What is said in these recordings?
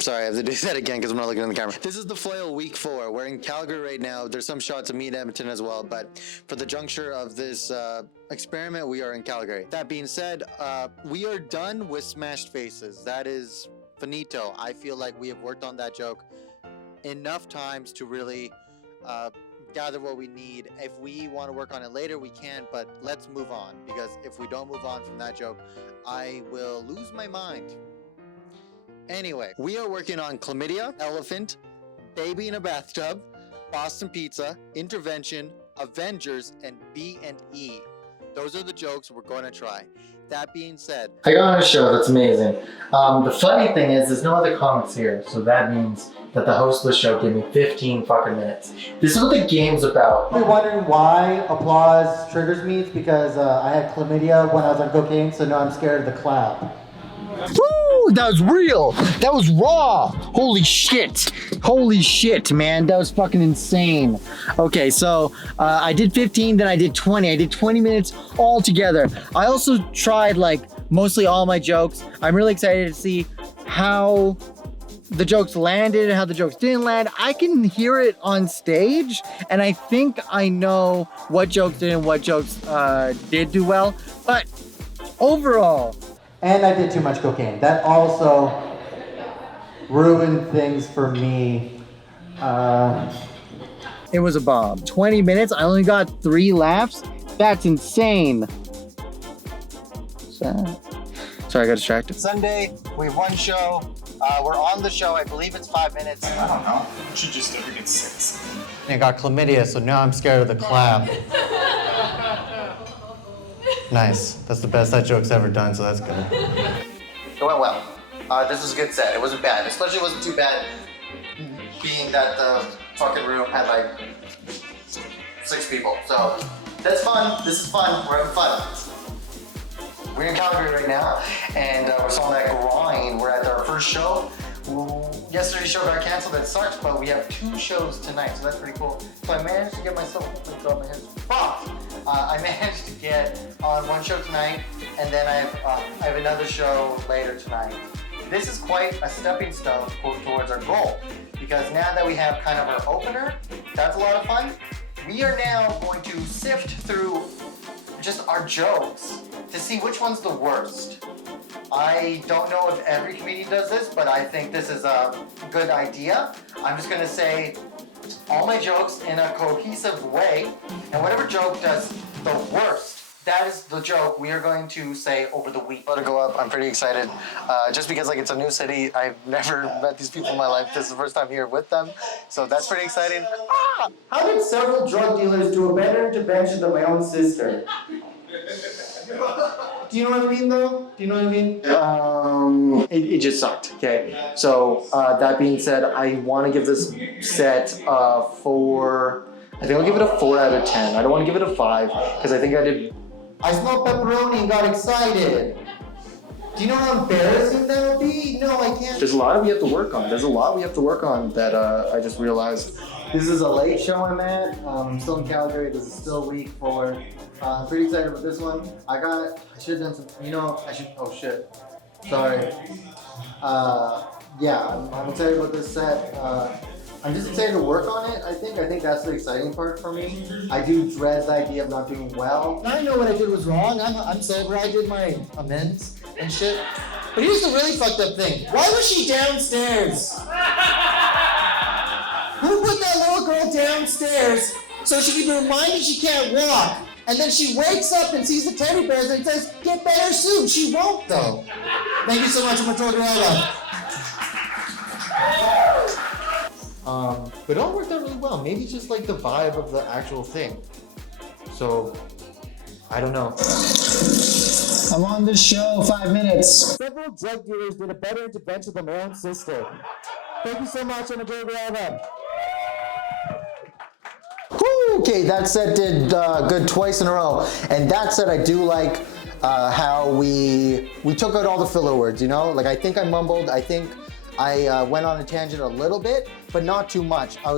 Sorry, I have to do that again because I'm not looking in the camera. This is the FLAIL week 4. We're in Calgary right now. There's some shots of me in Edmonton as well, but for the juncture of this experiment, we are in Calgary. That being said, we are done with smashed faces. That is finito. I feel like we have worked on that joke enough times to really gather what we need. If we want to work on it later, we can, but let's move on, because if we don't move on from that joke, I will lose my mind. Anyway, we are working on chlamydia, elephant, baby in a bathtub, Boston pizza, intervention, Avengers, and B&E. Those are the jokes we're going to try. That being said, I got on a show that's amazing. The funny thing is there's no other comics here, so that means that the host of the show gave me 15 fucking minutes. This is what the game's about. You're wondering why applause triggers me? It's because I had chlamydia when I was on cocaine, so now I'm scared of the clap. woo, that was real. That was raw. Holy shit. Holy shit, man. That was fucking insane. Okay, so I did 15, then I did 20. I did 20 minutes all together. I also tried like mostly all my jokes. I'm really excited to see how the jokes landed and how the jokes didn't land. I can hear it on stage, and I think I know what jokes did and what jokes did do well. But overall, and I did too much cocaine. That also ruined things for me. it was a bomb. 20 minutes, I only got 3 laughs. That's insane. Sorry, I got distracted. Sunday, we have 1 show. We're on the show. I believe it's 5 minutes. I don't know. You should just never get 6. I got chlamydia, so now I'm scared of the clap. Nice. That's the best that joke's ever done, so that's good. It went well. This was a good set. It wasn't bad. Especially it wasn't too bad being that the fucking room had like 6 people. So that's fun. This is fun. We're having fun. We're in Calgary right now, and we're still on that grind. We're at our first show. Yesterday's show got canceled at Sarge, but we have 2 shows tonight, so that's pretty cool. So I managed to get myself, oh my god, my hands fucked. I managed to get on 1 show tonight, and then I have another show later tonight. This is quite a stepping stone towards our goal, because now that we have kind of our opener, that's a lot of fun. We are now going to sift through just our jokes to see which one's the worst. I don't know if every comedian does this, but I think this is a good idea. I'm just gonna say all my jokes in a cohesive way, and whatever joke does the worst, that is the joke we are going to say over the week. Let it go up. I'm pretty excited, just because like it's a new city. I've never met these people in my life. This is the first time here with them, so that's pretty exciting. How did several drug dealers do a better intervention than my own sister? Do you know what I mean, though? Do you know what I mean? It just sucked, okay? So, that being said, I want to give this set I think I'll give it a 4 out of 10. I don't want to give it a 5, because I think I did... I smelled pepperoni and got excited. Do you know how embarrassing that would be? No, I can't. There's a lot we have to work on. There's a lot we have to work on that I just realized. This is a late show I'm at. I'm still in Calgary. This is still week 4. I'm pretty excited about this one. I should have done some, oh shit. Sorry. Yeah, I'm excited about this set. I'm just excited to work on it, I think that's the exciting part for me. I do dread the idea of not doing well. I know what I did was wrong. I'm sober. I did my amends and shit. But here's the really fucked up thing. Why was she downstairs? Who put that little girl downstairs so she can be reminded she can't walk? And then she wakes up and sees the teddy bears and says, "Get better soon." She won't, though. Thank you so much, Matorgorella. But it all worked out really well. Maybe it's just like the vibe of the actual thing. So, I don't know. I'm on this show, 5 minutes. Several drug dealers did a better intervention than my own sister. Thank you so much, Matorgorella. Okay, that set did good twice in a row, and that said, I do like how we took out all the filler words. Like I think I mumbled. I think I went on a tangent a little bit, but not too much. I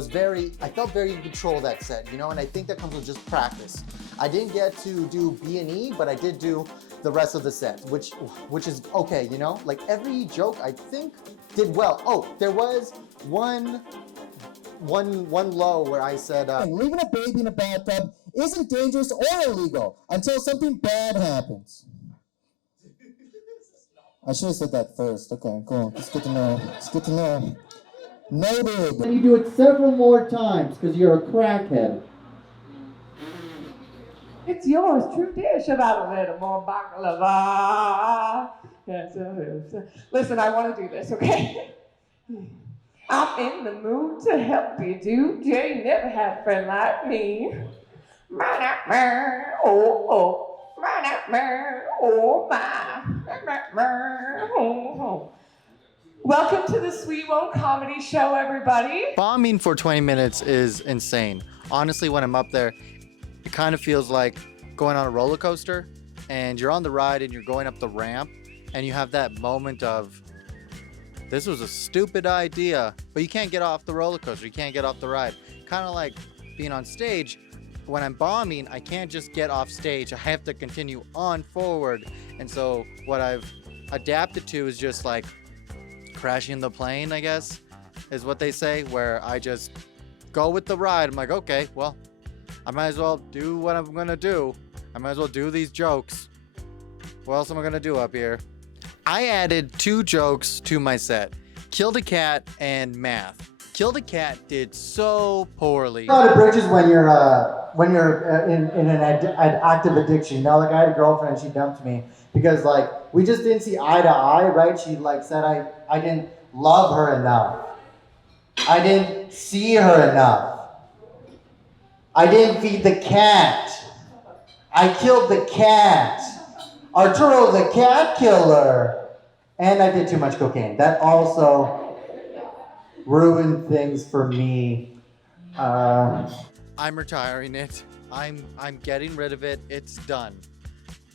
felt very in control of that set, and I think that comes with just practice. I didn't get to do B&E, but I did do the rest of the set, which is okay, you know? Like every joke I think did well. Oh, there was one low where I said, leaving a baby in a bathtub isn't dangerous or illegal until something bad happens. I should have said that first. Okay, cool. It's good to know. It's good to know. Noted. And you do it several more times because you're a crackhead. It's yours, true dish, about a little more baklava. Listen, I want to do this, okay? I'm in the mood to help you, dude. Jay never had a friend like me. Oh, oh. Oh, my. Welcome to the Sweet Won't Comedy Show, everybody. Bombing for 20 minutes is insane. Honestly, when I'm up there, it kind of feels like going on a roller coaster and you're on the ride and you're going up the ramp and you have that moment of, this was a stupid idea, but you can't get off the roller coaster. You can't get off the ride. Kind of like being on stage. When I'm bombing, I can't just get off stage. I have to continue on forward. And so what I've adapted to is just like crashing the plane, I guess, is what they say, where I just go with the ride. I'm like, okay, well, I might as well do what I'm gonna do. I might as well do these jokes. What else am I gonna do up here? I added 2 jokes to my set, Killed a Cat and Math. Killed a Cat did so poorly. A lot of bridges when you're in an active addiction. You know, like I had a girlfriend, she dumped me because like we just didn't see eye to eye, right? She like said I didn't love her enough. I didn't see her enough. I didn't feed the cat. I killed the cat. Arturo the cat killer. And I did too much cocaine. That also ruined things for me. I'm retiring it. I'm getting rid of it. It's done.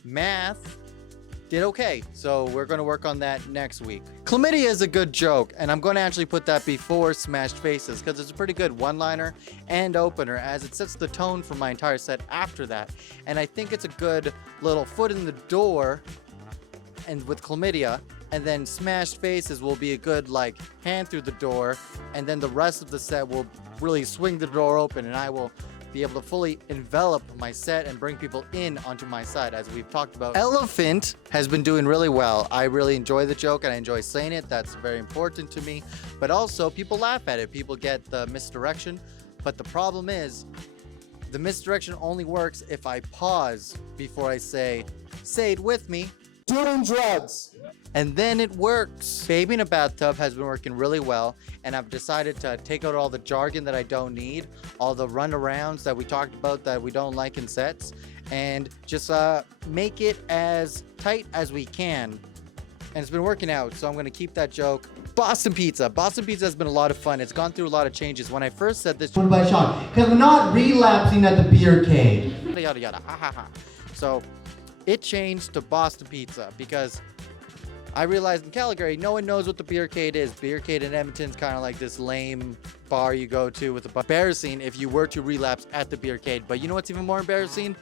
Math did okay, so we're going to work on that next week. Chlamydia is a good joke, and I'm going to actually put that before Smashed Faces because it's a pretty good one-liner and opener as it sets the tone for my entire set after that. And I think it's a good little foot in the door and with Chlamydia, and then Smashed Faces will be a good like hand through the door, and then the rest of the set will really swing the door open and I will be able to fully envelop my set and bring people in onto my side, as we've talked about. Elephant has been doing really well. I really enjoy the joke and I enjoy saying it. That's very important to me. But also people laugh at it. People get the misdirection. But the problem is the misdirection only works if I pause before I say it with me. Doing drugs. And then it works. Baby in a Bathtub has been working really well, and I've decided to take out all the jargon that I don't need, all the runarounds that we talked about that we don't like in sets, and just make it as tight as we can. And it's been working out, so I'm gonna keep that joke. Boston Pizza. Boston Pizza has been a lot of fun. It's gone through a lot of changes. When I first said this, By Sean, because we're not relapsing at the beer cave. yada yada yada, ha ha ha. So it changed to Boston Pizza because I realized in Calgary, no one knows what the Beercade is. Beercade in Edmonton's kind of like this lame bar you go to with a embarrassing if you were to relapse at the Beercade. But you know what's even more embarrassing?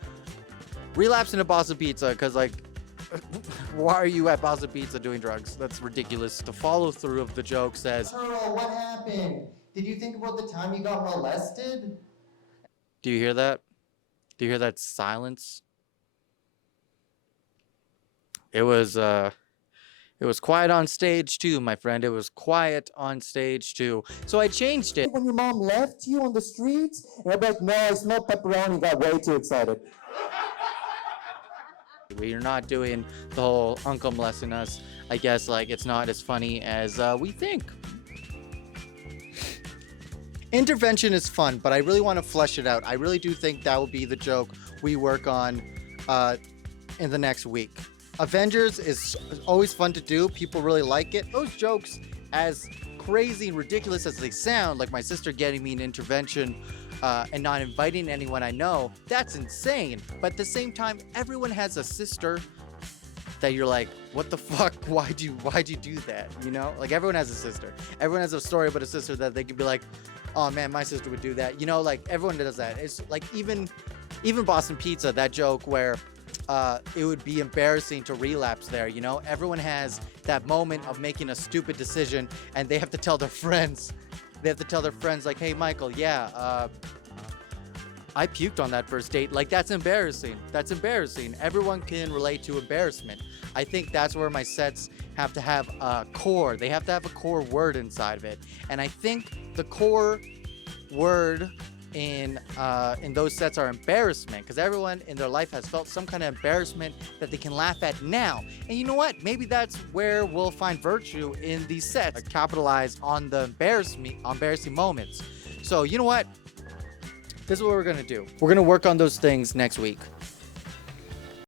Relapsing to Boston Pizza, because like, why are you at Boston Pizza doing drugs? That's ridiculous. The follow through of the joke says, Arturo, what happened? Did you think about the time you got molested? do you hear that? Do you hear that silence? It was quiet on stage too, my friend. It was quiet on stage too. So I changed it. When your mom left you on the streets, and I'm like, no, I smelled pepperoni, got way too excited. We're not doing the whole uncle molesting us. I guess like it's not as funny as we think. Intervention is fun, but I really want to flesh it out. I really do think that will be the joke we work on in the next week. Avengers is always fun to do. People really like it. Those jokes, as crazy and ridiculous as they sound, like my sister getting me an intervention and not inviting anyone I know, that's insane. But at the same time, everyone has a sister that you're like, what the fuck? Why'd you do that? You know, like everyone has a sister. Everyone has a story about a sister that they can be like, oh man, my sister would do that. You know, like everyone does that. It's like even Boston Pizza, that joke where it would be embarrassing to relapse there, you know? Everyone has that moment of making a stupid decision and they have to tell their friends. They have to tell their friends like, hey, Michael, yeah, I puked on that first date. Like, that's embarrassing. That's embarrassing. Everyone can relate to embarrassment. I think that's where my sets have to have a core. They have to have a core word inside of it. And I think the core word in those sets are embarrassment, because everyone in their life has felt some kind of embarrassment that they can laugh at now. And you know what? Maybe that's where we'll find virtue in these sets. Capitalize on the embarrassing moments. So you know what? This is what we're gonna do. We're gonna work on those things next week.